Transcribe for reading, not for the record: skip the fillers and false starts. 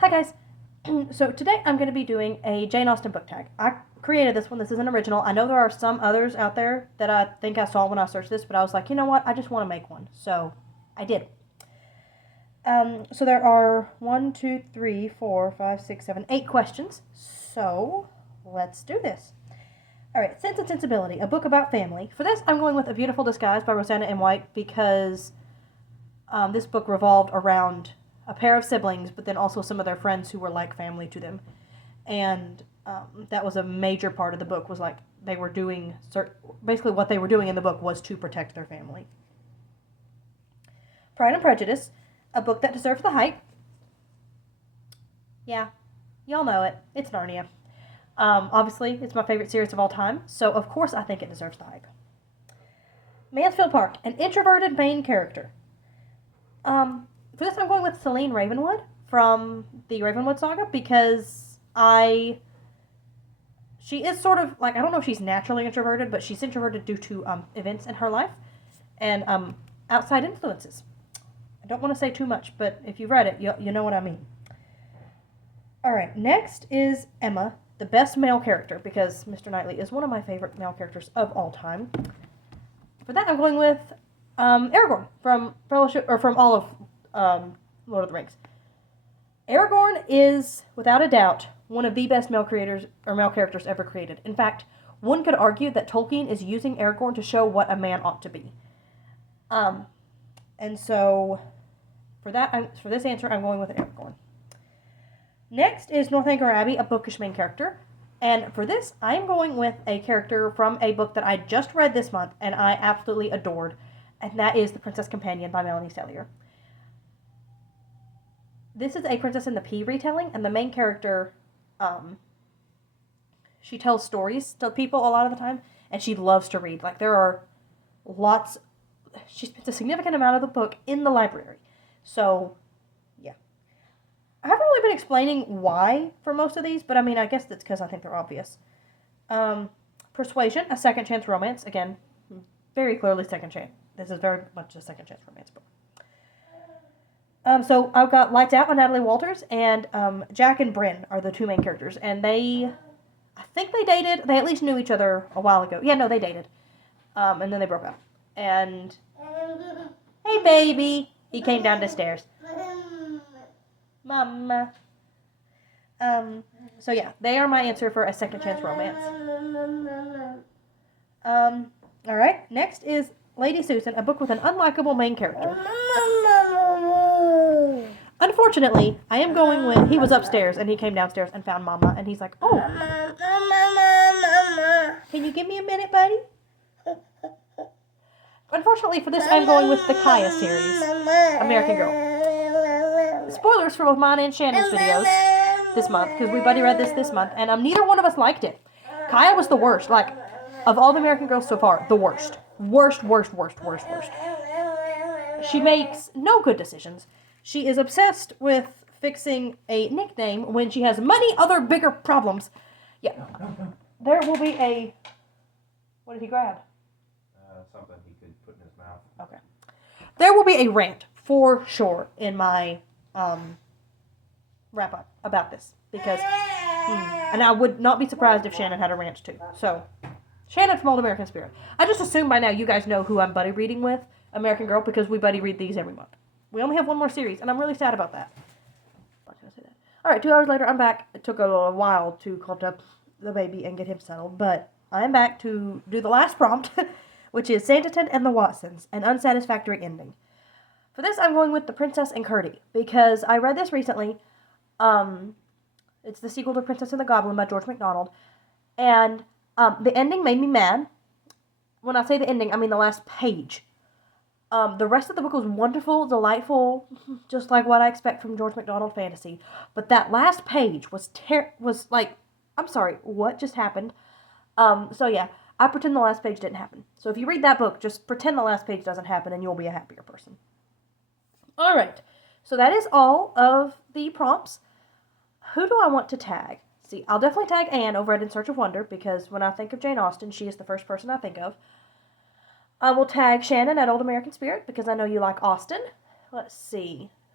Hi guys! So today I'm going to be doing a Jane Austen book tag. I created this one. This is an original. I know there are some others out there that I think I saw when I searched this, but I was like, you know what? I just want to make one. So I did. So there are 1, 2, 3, 4, 5, 6, 7, 8 questions. So let's do this. Alright, Sense and Sensibility, a book about family. For this, I'm going with A Beautiful Disguise by Rosanna M. White because this book revolved around a pair of siblings, but then also some of their friends who were like family to them. And that was a major part of the book, was like they were doing, basically what they were doing in the book was to protect their family. Pride and Prejudice, a book that deserves the hype. Yeah, y'all know it. It's Narnia. Obviously, it's my favorite series of all time, so of course I think it deserves the hype. Mansfield Park, an introverted main character. For this, I'm going with Selene Ravenwood from the Ravenwood saga because she is sort of like, I don't know if she's naturally introverted, but she's introverted due to events in her life and outside influences. I don't want to say too much, but if you've read it, you know what I mean. Alright, next is Emma, the best male character, because Mr. Knightley is one of my favorite male characters of all time. For that, I'm going with Aragorn from Fellowship, or from all of Lord of the Rings. Aragorn is, without a doubt, one of the best male characters ever created. In fact, one could argue that Tolkien is using Aragorn to show what a man ought to be. And so, for this answer, I'm going with Aragorn. Next is Northanger Abbey, a bookish main character. And for this, I'm going with a character from a book that I just read this month and I absolutely adored, and that is The Princess Companion by Melanie Sellier. This is a Princess and the Pea retelling, and the main character, she tells stories to people a lot of the time, and she loves to read. Like, there are she spends a significant amount of the book in the library. So, yeah. I haven't really been explaining why for most of these, but I mean, I guess that's because I think they're obvious. Persuasion, a second chance romance. Again, very clearly second chance. This is very much a second chance romance book. So I've got Lights Out by Natalie Walters, and Jack and Bryn are the two main characters, and I think they dated. They at least knew each other a while ago. Yeah, no, they dated. And then they broke up. And, hey baby, he came down the stairs. Mama. So yeah, they are my answer for a second chance romance. Alright, next is Lady Susan, a book with an unlikable main character. Unfortunately, I am going with, he was upstairs and he came downstairs and found Mama, and he's like, oh, can you give me a minute, buddy? Unfortunately for this, I'm going with the Kaya series, American Girl. Spoilers for both mine and Shannon's videos this month, because we buddy read this month, and neither one of us liked it. Kaya was the worst, like, of all the American Girls so far, the worst. Worst. She makes no good decisions. She is obsessed with fixing a nickname when she has many other bigger problems. Yeah. There will be a... What did he grab? Something he could put in his mouth. Okay. There will be a rant, for sure, in my wrap-up about this. Because... and I would not be surprised if Shannon had a rant, too. So... Shannon from Old American Spirit. I just assume by now you guys know who I'm buddy reading with, American Girl, because we buddy read these every month. We only have one more series, and I'm really sad about that. Why did I say that? Alright, 2 hours later, I'm back. It took a while to call up the baby and get him settled, but I am back to do the last prompt, which is Sanditon and The Watsons, an unsatisfactory ending. For this, I'm going with The Princess and Curdie, because I read this recently. It's the sequel to Princess and the Goblin by George MacDonald, and... the ending made me mad. When I say the ending, I mean the last page. The rest of the book was wonderful, delightful, just like what I expect from George MacDonald fantasy. But that last page was like, I'm sorry, what just happened? So yeah, I pretend the last page didn't happen. So if you read that book, just pretend the last page doesn't happen and you'll be a happier person. Alright, so that is all of the prompts. Who do I want to tag? See, I'll definitely tag Anne over at In Search of Wonder, because when I think of Jane Austen, she is the first person I think of. I will tag Shannon at Old American Spirit, because I know you like Austen. Let's see.